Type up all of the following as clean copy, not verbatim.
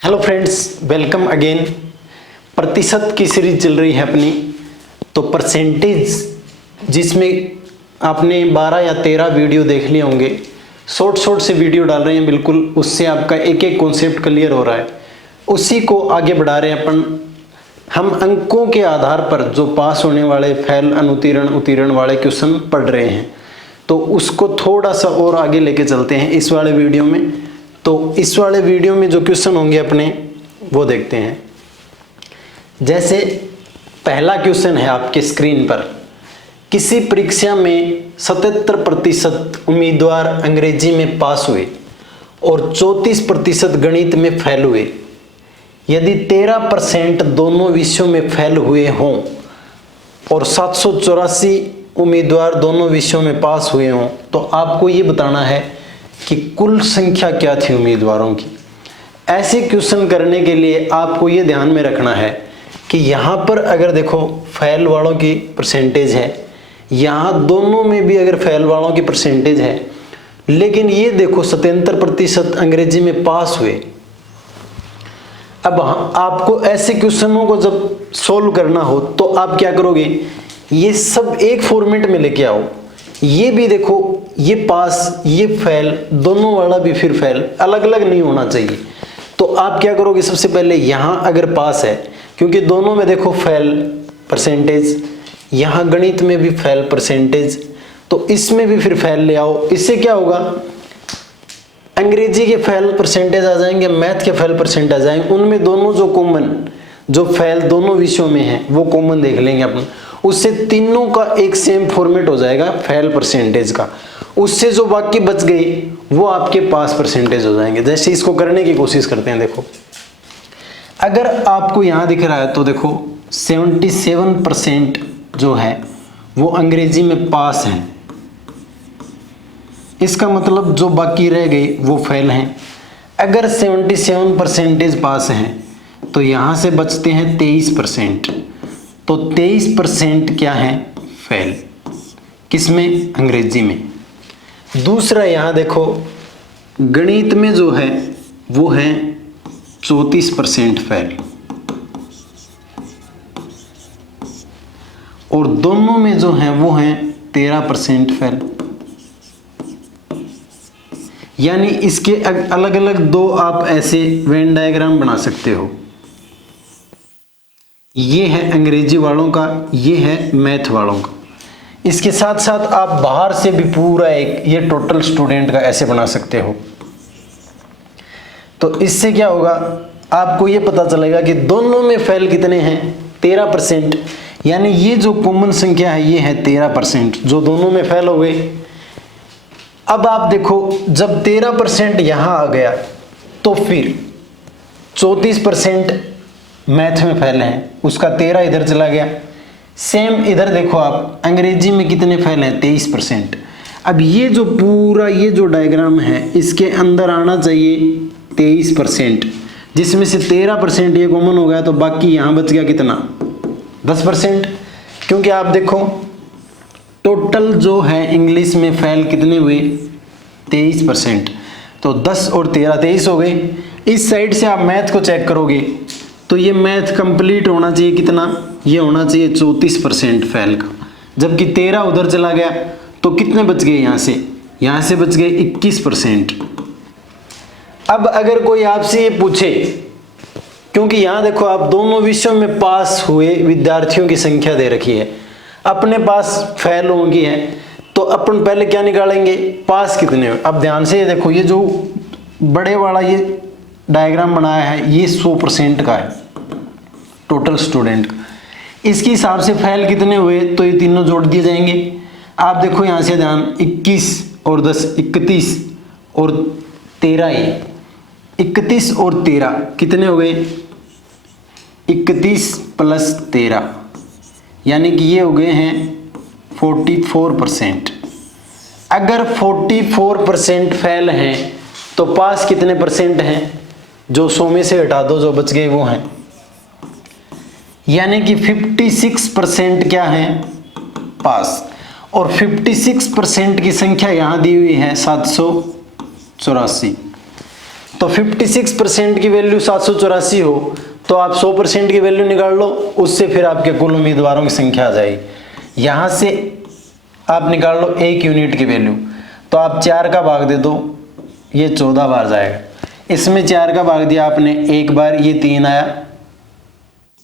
Hello friends, welcome again. प्रतिशत की series चल रही है अपनी। तो परसेंटेज जिसमें आपने 12 या 13 वीडियो देख लिए होंगे, शॉर्ट से वीडियो डाल रहे हैं बिल्कुल, उससे आपका एक एक कॉन्सेप्ट क्लियर हो रहा है। उसी को आगे बढ़ा रहे हैं अपन। हम अंकों के आधार पर जो पास होने वाले फेल, अनुत्तीर्ण, उत्तीर्ण वाले क्वेश्चन पढ़ रहे हैं, तो उसको थोड़ा सा और आगे लेके चलते हैं इस वाले वीडियो में। तो इस वाले वीडियो में जो क्वेश्चन होंगे अपने, वो देखते हैं। जैसे पहला क्वेश्चन है आपके स्क्रीन पर, किसी परीक्षा में 77% उम्मीदवार अंग्रेजी में पास हुए और 34% गणित में फेल हुए। यदि 13% दोनों विषयों में फेल हुए हों और 784 उम्मीदवार दोनों विषयों में पास हुए हों, तो आपको ये बताना है कि कुल संख्या क्या थी उम्मीदवारों की। ऐसे क्वेश्चन करने के लिए आपको ये ध्यान में रखना है कि यहाँ पर अगर देखो फेल वालों की परसेंटेज है, यहाँ दोनों में भी अगर फेल वालों की परसेंटेज है, लेकिन ये देखो 77% अंग्रेजी में पास हुए। अब आपको ऐसे क्वेश्चनों को जब सोल्व करना हो तो आप क्या करोगे, ये सब एक फॉर्मेट में लेके आओ। ये भी देखो, ये पास, ये फेल, दोनों वाला भी फिर फेल, अलग अलग नहीं होना चाहिए। तो आप क्या करोगे, सबसे पहले यहाँ अगर पास है, क्योंकि दोनों में देखो फेल परसेंटेज, यहाँ गणित में भी फेल परसेंटेज, तो इसमें भी फिर फेल ले आओ। इससे क्या होगा, अंग्रेजी के फेल परसेंटेज आ जाएंगे, मैथ के फेल परसेंटेज आ जाएंगे। उनमें दोनों जो कॉमन, जो फेल दोनों विषयों में है, वो कॉमन देख लेंगे अपन। उससे तीनों का एक सेम फॉर्मेट हो जाएगा फेल परसेंटेज का। उससे जो बाकी बच गई वो आपके पास परसेंटेज हो जाएंगे। जैसे इसको करने की कोशिश करते हैं। देखो, अगर आपको यहाँ दिख रहा है तो देखो 77% जो है वो अंग्रेजी में पास हैं। इसका मतलब जो बाकी रह गए वो फेल हैं। अगर 77% पास हैं तो यहाँ से बचते हैं 23%। तो 23% क्या है, फेल। किसमें, अंग्रेजी में। दूसरा यहाँ देखो गणित में जो है वो है 34% फेल, और दोनों में जो है वो है 13% फेल। यानी इसके अलग अलग दो आप ऐसे वेन डायग्राम बना सकते हो। ये है अंग्रेजी वालों का, ये है मैथ वालों का। इसके साथ साथ आप बाहर से भी पूरा एक ये टोटल स्टूडेंट का ऐसे बना सकते हो। तो इससे क्या होगा, आपको ये पता चलेगा कि दोनों में फेल कितने हैं, 13%। यानी ये जो कॉमन संख्या है ये है 13%, जो दोनों में फेल हो गए। अब आप देखो, जब 13% यहां आ गया तो फिर 34% मैथ में फेल हैं, उसका 13 इधर चला गया। सेम इधर देखो आप, अंग्रेजी में कितने फेल हैं, 23%। अब ये जो पूरा ये जो डायग्राम है, इसके अंदर आना चाहिए 23%, जिसमें से 13% ये कॉमन हो गया, तो बाकी यहाँ बच गया कितना, 10%। क्योंकि आप देखो टोटल जो है इंग्लिश में फेल कितने हुए, 23%। तो 10 और 13, 23 हो गए। इस साइड से आप मैथ को चेक करोगे तो ये मैथ कंप्लीट होना चाहिए कितना, ये होना चाहिए 34% फेल का, जबकि 13 उधर चला गया। तो कितने बच गए, यहाँ से बच गए 21%। अब अगर कोई आपसे ये पूछे, क्योंकि यहाँ देखो आप दोनों विषयों में पास हुए विद्यार्थियों की संख्या दे रखी है, अपने पास फेल होंगी है, तो अपन पहले क्या निकालेंगे, पास कितने हुए। अब ध्यान से ये देखो, ये जो बड़े वाला ये डायग्राम बनाया है, ये 100% का है टोटल स्टूडेंट का। इसके हिसाब से फेल कितने हुए, तो ये तीनों जोड़ दिए जाएंगे। आप देखो यहाँ से ध्यान, 21 और 10, 31 और 13, ये 31 और 13 कितने हो गए, 31 प्लस 13, यानी कि ये हो गए हैं 44%। अगर 44% फेल हैं तो पास कितने परसेंट हैं, जो 100 में से हटा दो, जो बच गए वो हैं, यानी कि 56% क्या है, पास। और 56% की संख्या यहां दी हुई है 784। तो 56% की वैल्यू 784 हो तो आप 100% की वैल्यू निकाल लो, उससे फिर आपके कुल उम्मीदवारों की संख्या आ जाएगी। यहाँ से आप निकाल लो 1 यूनिट की वैल्यू, तो आप 4 का भाग दे दो, ये 14 बार जाएगा। इसमें 4 का भाग दिया आपने 1 बार, ये 3 आया,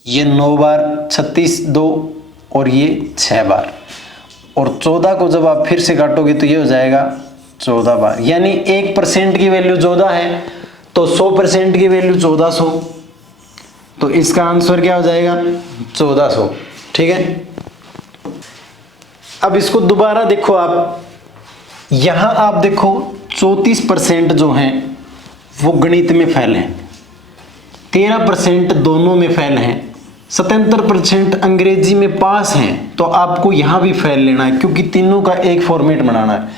ये 9 बार, 36 2 और ये 6 बार, और 14 को जब आप फिर से काटोगे तो ये हो जाएगा 14 बार। यानी 1% की वैल्यू 14 है तो 100% की वैल्यू 1400, तो इसका आंसर क्या हो जाएगा 1400। ठीक है, अब इसको दोबारा देखो आप, यहां आप देखो 34% जो हैं वो गणित में फेल हैं, 13% दोनों में फेल हैं, 77% अंग्रेजी में पास हैं। तो आपको यहां भी फेल लेना है क्योंकि तीनों का एक फॉर्मेट बनाना है।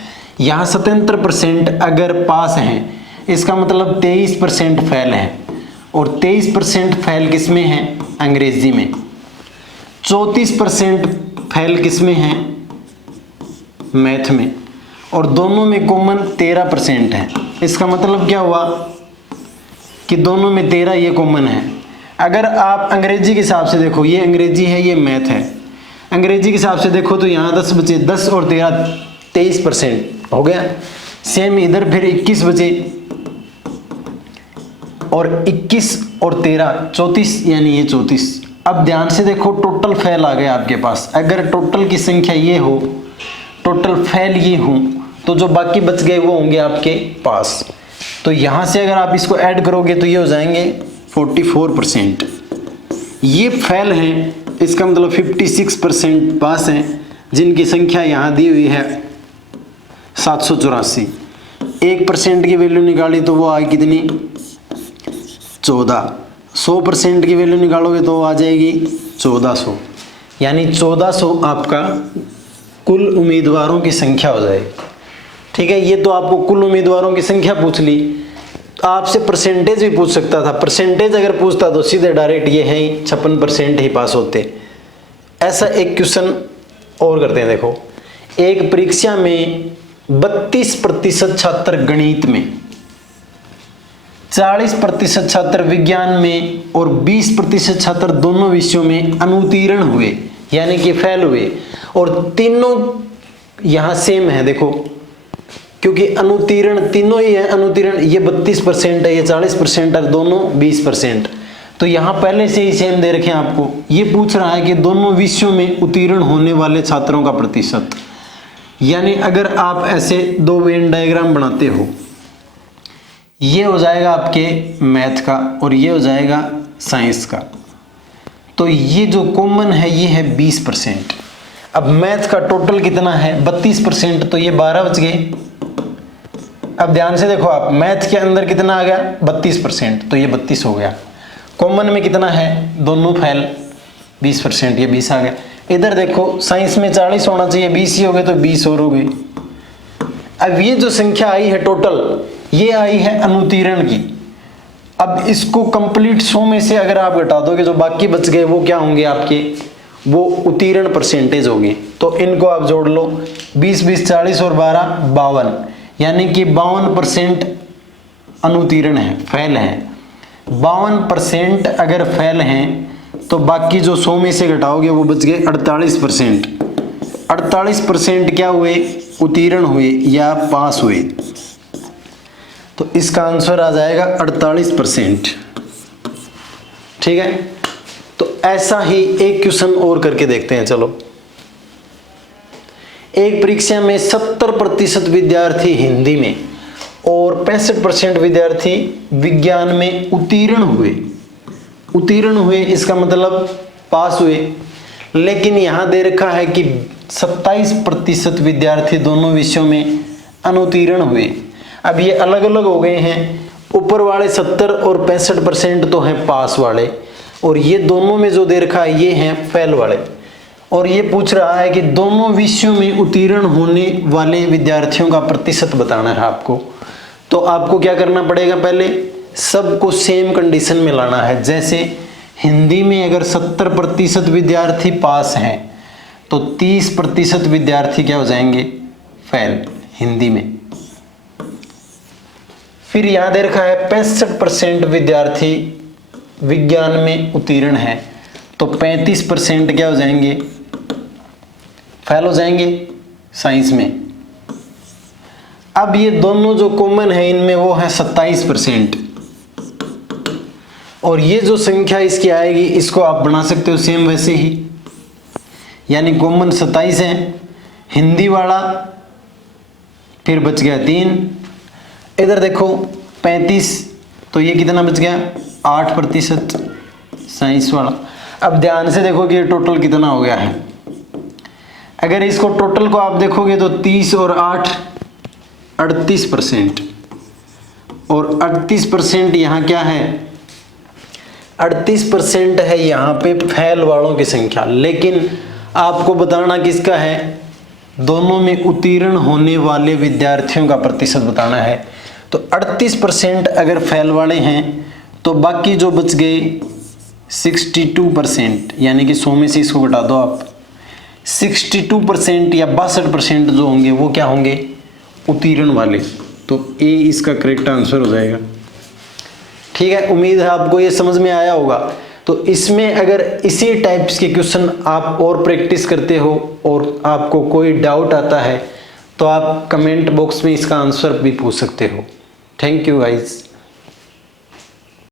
यहां 77% अगर पास हैं, इसका मतलब 23% फेल हैं, और 23% फेल किस में है, अंग्रेजी में। 34% फेल किस में है, मैथ में, और दोनों में कॉमन 13% है। इसका मतलब क्या हुआ कि दोनों में 13 ये कॉमन है। अगर आप अंग्रेजी के हिसाब से देखो, ये अंग्रेजी है, ये मैथ है, अंग्रेजी के हिसाब से देखो तो यहाँ 10 बचे, 10 और 13 23% हो गया। सेम इधर फिर 21 बचे, और 21 और 13 34, यानी ये 34। अब ध्यान से देखो, टोटल फेल आ गया आपके पास। अगर टोटल की संख्या ये हो, टोटल फेल ये हो, तो जो बाकी बच गए वो होंगे आपके पास। तो यहां से अगर आप इसको ऐड करोगे तो ये हो जाएंगे 44%। ये फेल हैं, इसका मतलब 56% पास हैं, जिनकी संख्या यहां दी हुई है 784। 1% की वैल्यू निकाली तो वो आई कितनी, 14। 100% की वैल्यू निकालोगे तो आ जाएगी 1400, यानी 1400 आपका कुल उम्मीदवारों की संख्या हो जाएगी। ठीक है, ये तो आपको कुल उम्मीदवारों की संख्या पूछ ली। आपसे परसेंटेज भी पूछ सकता था, परसेंटेज अगर पूछता तो सीधे डायरेक्ट ये है ही 56% ही पास होते। ऐसा एक क्वेश्चन और करते हैं, देखो एक परीक्षा में 32% छात्र गणित में, 40% छात्र विज्ञान में और 20% छात्र दोनों विषयों में अनुत्तीर्ण हुए, यानी कि फेल हुए, और तीनों यहां सेम है। देखो क्योंकि अनुत्तीर्ण तीनों ही है, अनुत्तीर्ण ये 32% है, ये 40% है, दोनों 20%। तो यहां पहले से ही सेम दे रखे हैं आपको। ये पूछ रहा है कि दोनों विषयों में उत्तीर्ण होने वाले छात्रों का प्रतिशत। यानी अगर आप ऐसे दो वेन डायग्राम बनाते हो, ये हो जाएगा आपके मैथ का और ये हो जाएगा साइंस का, तो ये जो कॉमन है ये है 20%। अब मैथ का टोटल कितना है 32%, तो ये 12 बच गए। अब ध्यान से देखो आप, मैथ के अंदर कितना आ गया 32%, तो ये 32 हो गया। कॉमन में कितना है, दोनों फेल 20%, ये 20 आ गया। इधर देखो साइंस में 40 होना चाहिए, 20 ही हो गए तो 20 और हो गए। अब ये जो संख्या आई है टोटल, ये आई है अनुत्तीर्ण की। अब इसको कंप्लीट 100 में से अगर आप घटा दोगे, जो बाकी बच गए वो क्या होंगे आपके, वो उत्तीर्ण परसेंटेज होगी। तो इनको आप जोड़ लो, 20 20 40 और 12 52, यानी कि 52% अनुत्तीर्ण है, फेल है। 52% अगर फेल हैं तो बाकी जो 100 में से घटाओगे वो बच गए 48%। 48% क्या हुए, उत्तीर्ण हुए या पास हुए। तो इसका आंसर आ जाएगा 48%। ठीक है, तो ऐसा ही एक क्वेश्चन और करके देखते हैं। चलो, एक परीक्षा में 70% विद्यार्थी हिंदी में और 65% विद्यार्थी विज्ञान में उत्तीर्ण हुए। उत्तीर्ण हुए इसका मतलब पास हुए, लेकिन यहां दे रखा है कि 27% विद्यार्थी दोनों विषयों में अनुत्तीर्ण हुए। अब ये अलग अलग हो गए हैं, ऊपर वाले 70 और 65% तो हैं पास वाले, और ये दोनों में जो दे रखा है ये हैं फेल वाले। और ये पूछ रहा है कि दोनों विषयों में उत्तीर्ण होने वाले विद्यार्थियों का प्रतिशत बताना है आपको। तो आपको क्या करना पड़ेगा, पहले सबको सेम कंडीशन में लाना है। जैसे हिंदी में अगर 70% विद्यार्थी पास हैं तो 30% विद्यार्थी क्या हो जाएंगे, फेल हिंदी में। फिर यहाँ दे रखा है 65% विद्यार्थी विज्ञान में उत्तीर्ण है, तो 35% क्या हो जाएंगे, फेल हो जाएंगे साइंस में। अब ये दोनों जो कॉमन है इनमें वो है 27%, और ये जो संख्या इसकी आएगी इसको आप बना सकते हो सेम वैसे ही, यानी कॉमन 27 है, हिंदी वाला फिर बच गया 3, इधर देखो 35, तो ये कितना बच गया 8% साइंस वाला। अब ध्यान से देखो कि ये टोटल कितना हो गया है। अगर इसको टोटल को आप देखोगे तो 30 और 8 38%, और 38% यहाँ क्या है, 38% है यहाँ पे फेल वालों की संख्या। लेकिन आपको बताना किसका है, दोनों में उत्तीर्ण होने वाले विद्यार्थियों का प्रतिशत बताना है। तो 38% अगर फेल वाले हैं तो बाकी जो बच गए 62%, यानी कि 100 में से इसको घटा दो आप, 62% या 62% जो होंगे वो क्या होंगे, उत्तीर्ण वाले। तो ए इसका करेक्ट आंसर हो जाएगा। ठीक है, उम्मीद है आपको ये समझ में आया होगा। तो इसमें अगर इसी टाइप्स के क्वेश्चन आप और प्रैक्टिस करते हो और आपको कोई डाउट आता है तो आप कमेंट बॉक्स में इसका आंसर भी पूछ सकते हो। Thank you guys.